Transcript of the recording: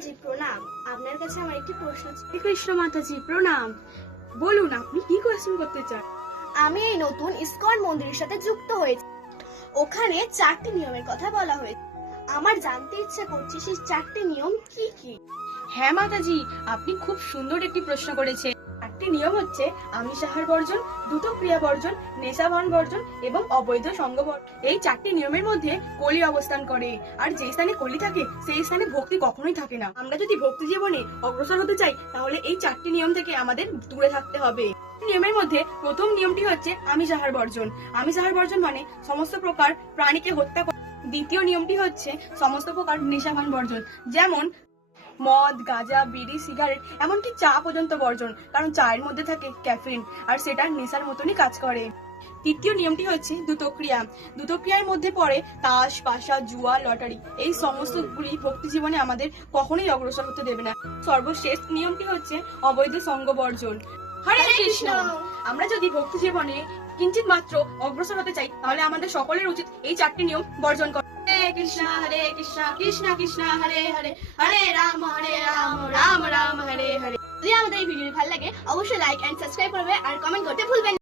মাতাজি প্রণাম। আপনার কাছে আমার একটি প্রশ্ন ছিল। কৃষ্ণ মাতাজি প্রণাম। বলুন আপনি কি কোয়েশ্চেন করতে চান? আমি এই নতুন ইসকন মন্দিরের সাথে যুক্ত হয়েছি। ওখানে 4টি নিয়মের কথা বলা হয়েছে। আমার জানতে ইচ্ছে করছে সেই 4টি নিয়ম কি কি। হ্যাঁ মাতাজি, আপনি খুব সুন্দর একটি প্রশ্ন করেছেন। একটি নিয়ম হচ্ছে আমিষ আহার বর্জন, দ্রুত ক্রিয়া বর্জন, নেশাভান বর্জন এবং অবৈধ সঙ্গ বর্জন। এই 4টি নিয়মের মধ্যে কলি অবস্থান করে, আর যে স্থানে কলি থাকে সেই স্থানে ভক্তি কখনোই থাকে না। আমরা যদি ভক্তি জীবনে অগ্রসর হতে চাই তাহলে এই 4টি নিয়ম থেকে আমাদের দূরে থাকতে হবে। নিয়মের মধ্যে প্রথম নিয়মটি হচ্ছে আমিষ আহার বর্জন। আমিষ আহার বর্জন মানে সমস্ত প্রকার প্রাণীকে হত্যা করা। দ্বিতীয় নিয়মটি হচ্ছে সমস্ত প্রকার নেশাভান বর্জন, যেমন মদ, গাঁজা, বিড়ি, সিগারেট, এমনকি চা পর্যন্ত বর্জন, কারণ চায়ের মধ্যে থাকে ক্যাফিন আর সেটা নেশার মতনই কাজ করে। তৃতীয় নিয়মটি হচ্ছে দ্রুতক্রিয়া। দ্রুতক্রিয়ার মধ্যে পড়ে তাস, পাশা, জুয়া, লটারি। এই সমস্তগুলি ভক্তি জীবনে আমাদের কখনোই অগ্রসর হতে দেবে না। সর্বশেষ নিয়মটি হচ্ছে অবৈধ সঙ্গ বর্জন। হরে কৃষ্ণ। আমরা যদি ভক্তি জীবনে কিঞ্চিত মাত্র অগ্রসর হতে চাই তাহলে আমাদের সকলের উচিত এই 4টি নিয়ম বর্জন করা। হরে কৃষ্ণ কৃষ্ণ কৃষ্ণ হরে হরে, হরে রাম রাম রাম হরে হরে। যদি আমাদের এই ভিডিও ভালো লাগে অবশ্যই লাইক এন্ড সাবস্ক্রাইব করবে আর কমেন্ট করতে ভুলবেন না।